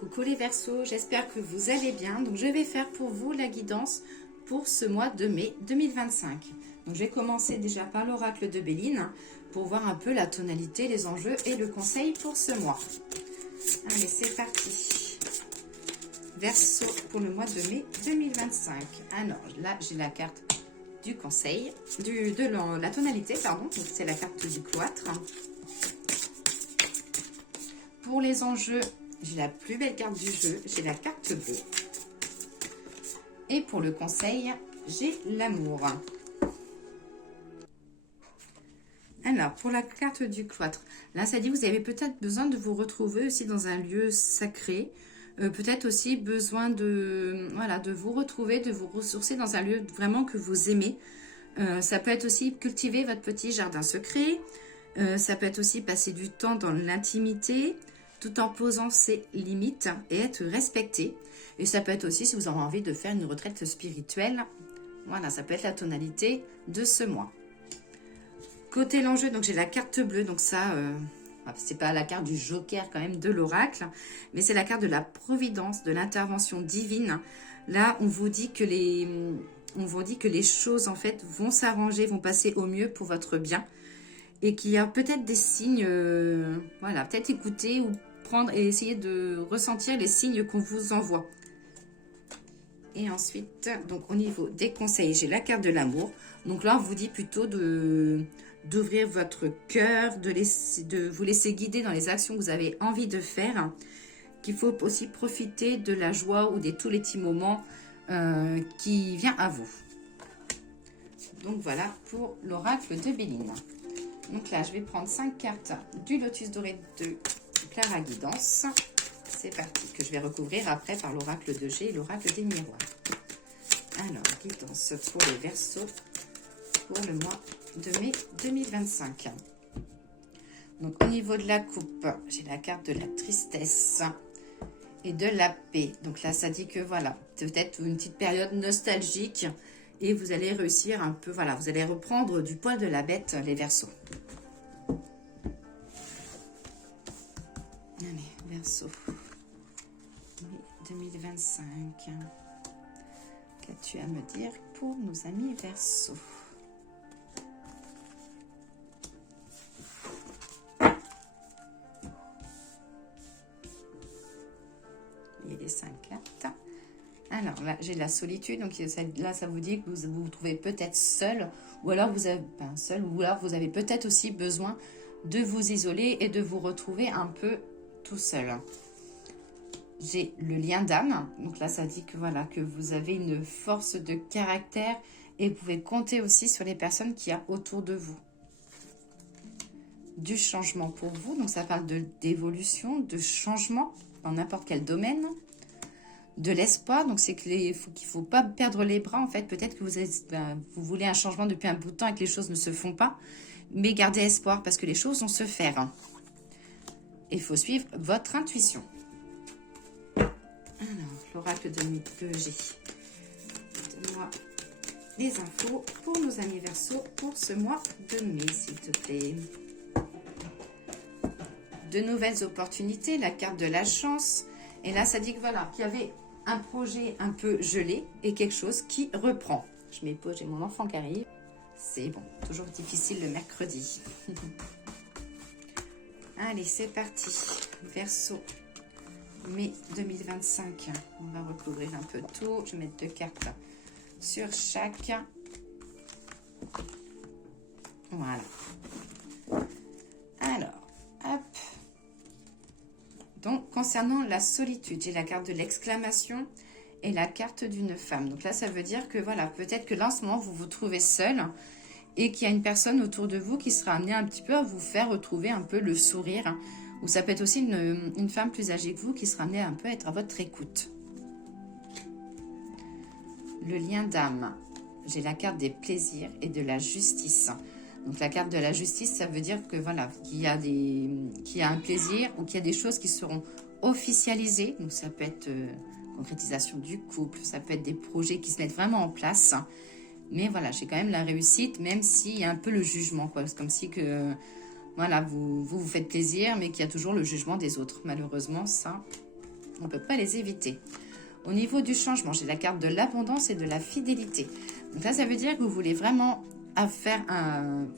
Coucou les Verseaux, j'espère que vous allez bien. Donc je vais faire pour vous la guidance pour ce mois de mai 2025. Donc je vais commencer déjà par l'oracle de Béline pour voir un peu la tonalité, les enjeux et le conseil pour ce mois. Allez, c'est parti. Verseau pour le mois de mai 2025. Alors là, j'ai la carte du conseil, de la tonalité, pardon. Donc c'est la carte du cloître. Pour les enjeux, j'ai la plus belle carte du jeu, j'ai la carte bleue. Et pour le conseil, j'ai l'amour. Alors, pour la carte du cloître, là, ça dit que vous avez peut-être besoin de vous retrouver aussi dans un lieu sacré. Peut-être aussi besoin de, voilà, de vous retrouver, de vous ressourcer dans un lieu vraiment que vous aimez. Ça peut être aussi cultiver votre petit jardin secret. Ça peut être aussi passer du temps dans l'intimité, tout en posant ses limites et être respecté. Et ça peut être aussi si vous avez envie de faire une retraite spirituelle. Voilà, ça peut être la tonalité de ce mois. Côté l'enjeu, donc j'ai la carte bleue, donc ça, c'est pas la carte du joker quand même de l'oracle, mais c'est la carte de la providence, de l'intervention divine. Là, on vous dit que les choses en fait vont s'arranger, vont passer au mieux pour votre bien. Et qu'il y a peut-être des signes, voilà, peut-être écouter ou prendre et essayer de ressentir les signes qu'on vous envoie. Et ensuite, donc au niveau des conseils, j'ai la carte de l'amour. Donc là, on vous dit plutôt d'ouvrir votre cœur, de vous laisser guider dans les actions que vous avez envie de faire. Qu'il faut aussi profiter de la joie ou de tous les petits moments qui viennent à vous. Donc voilà pour l'oracle de Béline. Donc là, je vais prendre 5 cartes du Lotus Doré de Clara Guidance. C'est parti, que je vais recouvrir après par l'oracle de G et l'oracle des miroirs. Alors, guidance pour les Verseaux pour le mois de mai 2025. Donc, au niveau de la coupe, j'ai la carte de la tristesse et de la paix. Donc là, ça dit que voilà, peut-être une petite période nostalgique. Et vous allez réussir un peu, voilà, vous allez reprendre du poil de la bête, les Verseaux. Allez, Verseau. 2025. Qu'as-tu à me dire pour nos amis Verseaux? Il y a les 5 cartes. Alors là, j'ai la solitude, donc là, ça vous dit que vous vous trouvez peut-être seul, ou alors vous avez vous avez peut-être aussi besoin de vous isoler et de vous retrouver un peu tout seul. J'ai le lien d'âme, donc là, ça dit que voilà, que vous avez une force de caractère et vous pouvez compter aussi sur les personnes qu'il y a autour de vous. Du changement pour vous, donc ça parle d'évolution, de changement dans n'importe quel domaine. De l'espoir, donc c'est qu'il ne faut pas perdre les bras en fait. Peut-être que vous voulez un changement depuis un bout de temps et que les choses ne se font pas, mais gardez espoir parce que les choses vont se faire. Il faut suivre votre intuition. Alors, l'oracle de G. Donne-moi les infos pour nos amis Verseaux pour ce mois de mai, s'il te plaît. De nouvelles opportunités, la carte de la chance. Et là, ça dit que voilà, qu'il y avait un projet un peu gelé et quelque chose qui reprend. Je m'épose, j'ai mon enfant qui arrive. C'est bon, toujours difficile le mercredi. Allez, c'est parti. Verseau, mai 2025. On va recouvrir un peu tout. Je vais mettre 2 cartes sur chaque. Voilà. Alors, hop. Donc, concernant la solitude, j'ai la carte de l'exclamation et la carte d'une femme. Donc là, ça veut dire que voilà, peut-être que là, en ce moment, vous vous trouvez seul et qu'il y a une personne autour de vous qui sera amenée un petit peu à vous faire retrouver un peu le sourire. Ou ça peut être aussi une femme plus âgée que vous qui sera amenée un peu à être à votre écoute. Le lien d'âme. J'ai la carte des plaisirs et de la justice. Donc la carte de la justice, ça veut dire que voilà, qu'il y a un plaisir ou qu'il y a des choses qui seront officialisées. Donc ça peut être concrétisation du couple, ça peut être des projets qui se mettent vraiment en place. Mais voilà, j'ai quand même la réussite, même s'il y a un peu le jugement, quoi. C'est comme si que voilà, vous faites plaisir, mais qu'il y a toujours le jugement des autres. Malheureusement, ça, On ne peut pas les éviter. Au niveau du changement, j'ai la carte de l'abondance et de la fidélité. Donc là, ça veut dire que vous voulez vraiment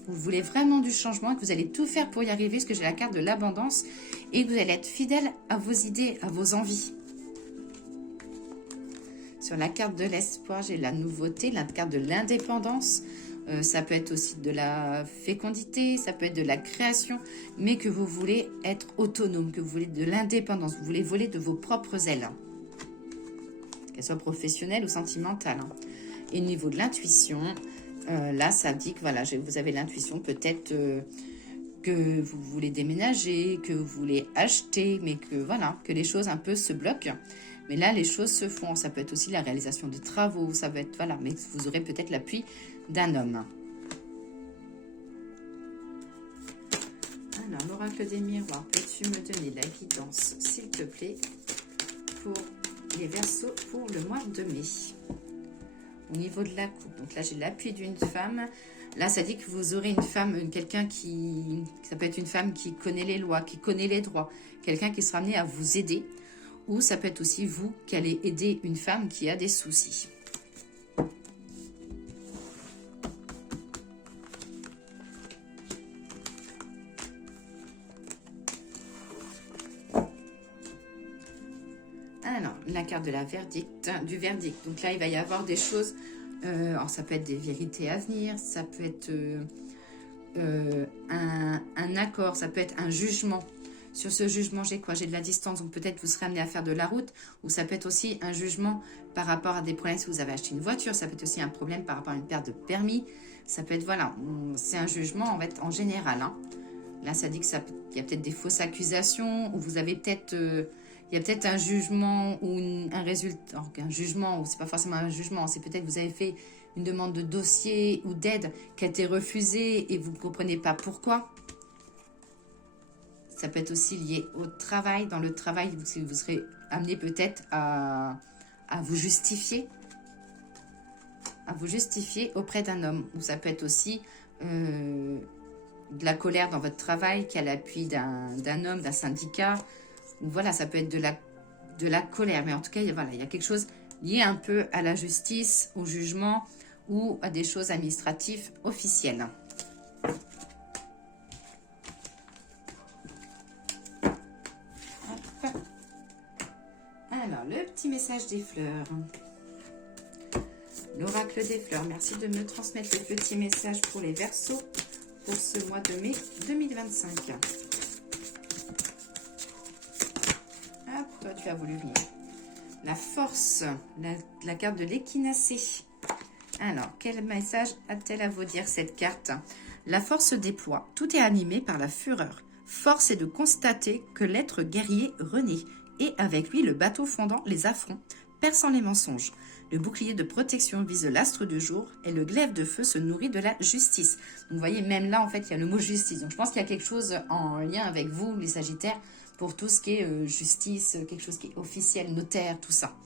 vous voulez vraiment du changement, que vous allez tout faire pour y arriver, parce que j'ai la carte de l'abondance et que vous allez être fidèle à vos idées, à vos envies. Sur la carte de l'espoir, j'ai la nouveauté, la carte de l'indépendance. Ça peut être aussi de la fécondité, ça peut être de la création, mais que vous voulez être autonome, que vous voulez de l'indépendance, vous voulez voler de vos propres ailes, qu'elles soient professionnelles ou sentimentales. Et au niveau de l'intuition, là, ça dit que voilà, vous avez l'intuition peut-être que vous voulez déménager, que vous voulez acheter, mais que voilà, que les choses un peu se bloquent. Mais là, les choses se font. Ça peut être aussi la réalisation de travaux, ça va être, voilà, mais vous aurez peut-être l'appui d'un homme. Alors, l'oracle des miroirs, peux-tu me donner la guidance, s'il te plaît, pour les Verseaux pour le mois de mai? Au niveau de la coupe, donc là, j'ai l'appui d'une femme. Là, ça dit que vous aurez une femme, quelqu'un ça peut être une femme qui connaît les lois, qui connaît les droits, quelqu'un qui sera amené à vous aider. Ou ça peut être aussi vous qui allez aider une femme qui a des soucis. Alors, la carte de la du verdict. Donc là, il va y avoir des choses. Alors, ça peut être des vérités à venir. Ça peut être un accord. Ça peut être un jugement. Sur ce jugement, j'ai quoi? J'ai de la distance, donc peut-être vous serez amené à faire de la route, ou ça peut être aussi un jugement par rapport à des problèmes si vous avez acheté une voiture, ça peut être aussi un problème par rapport à une perte de permis, ça peut être, voilà, c'est un jugement en fait en général. Là, ça dit que il y a peut-être des fausses accusations, ou vous avez peut-être, il y a peut-être un jugement ou un résultat, un jugement, ou c'est pas forcément un jugement, c'est peut-être vous avez fait une demande de dossier ou d'aide qui a été refusée et vous ne comprenez pas pourquoi. Ça peut être aussi lié au travail. Dans le travail, vous serez amené peut-être à vous justifier. À vous justifier auprès d'un homme. Ou ça peut être aussi de la colère dans votre travail qui a l'appui d'un homme, d'un syndicat. Ou voilà, ça peut être de la colère. Mais en tout cas, voilà, il y a quelque chose lié un peu à la justice, au jugement ou à des choses administratives officielles. Alors, le petit message des fleurs. L'oracle des fleurs, merci de me transmettre le petit message pour les Verseaux pour ce mois de mai 2025. Hop, toi, tu as voulu venir. La force, la carte de l'équinacée. Alors, quel message a-t-elle à vous dire cette carte? La force se déploie, tout est animé par la fureur. Force est de constater que l'être guerrier renaît. Et avec lui le bateau fondant les affronts, perçant les mensonges. Le bouclier de protection vise l'astre du jour et le glaive de feu se nourrit de la justice. Donc vous voyez, même là, en fait, il y a le mot justice. Donc je pense qu'il y a quelque chose en lien avec vous, les Sagittaires, pour tout ce qui est justice, quelque chose qui est officiel, notaire, tout ça.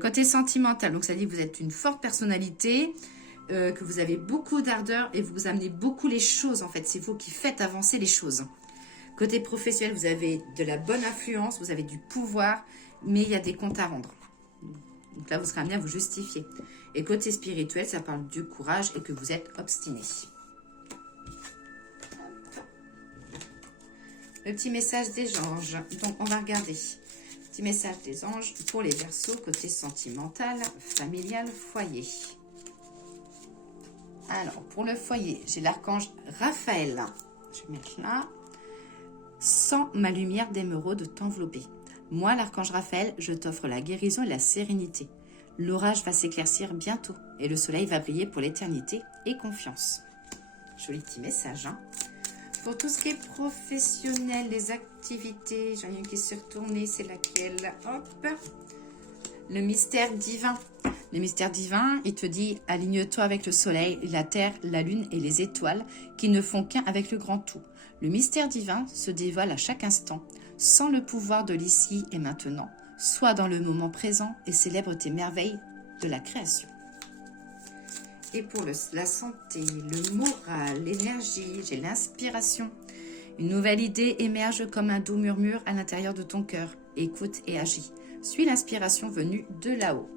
Côté sentimental, donc ça dit que vous êtes une forte personnalité, que vous avez beaucoup d'ardeur et vous amenez beaucoup les choses, en fait. C'est vous qui faites avancer les choses. Côté professionnel, vous avez de la bonne influence, vous avez du pouvoir, mais il y a des comptes à rendre. Donc là, vous serez amené à vous justifier. Et côté spirituel, ça parle du courage et que vous êtes obstiné. Le petit message des anges. Donc, on va regarder. Petit message des anges pour les Verseaux, côté sentimental, familial, foyer. Alors, pour le foyer, j'ai l'archange Raphaël. Je vais mettre là. Sans ma lumière d'émeraude t'envelopper. Moi, l'archange Raphaël, je t'offre la guérison et la sérénité. L'orage va s'éclaircir bientôt et le soleil va briller pour l'éternité et confiance. Joli petit message. Pour tout ce qui est professionnel, les activités, j'en ai une qui s'est retournée, c'est laquelle? Hop. Le mystère divin. Le mystère divin, il te dit, aligne-toi avec le soleil, la terre, la lune et les étoiles qui ne font qu'un avec le grand tout. Le mystère divin se dévoile à chaque instant, sans le pouvoir de l'ici et maintenant. Sois dans le moment présent et célèbre tes merveilles de la création. Et pour la santé, le moral, l'énergie, j'ai l'inspiration. Une nouvelle idée émerge comme un doux murmure à l'intérieur de ton cœur. Écoute et agis. Suis l'inspiration venue de là-haut.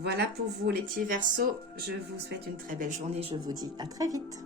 Voilà pour vous les petits Verseaux. Je vous souhaite une très belle journée. Je vous dis à très vite.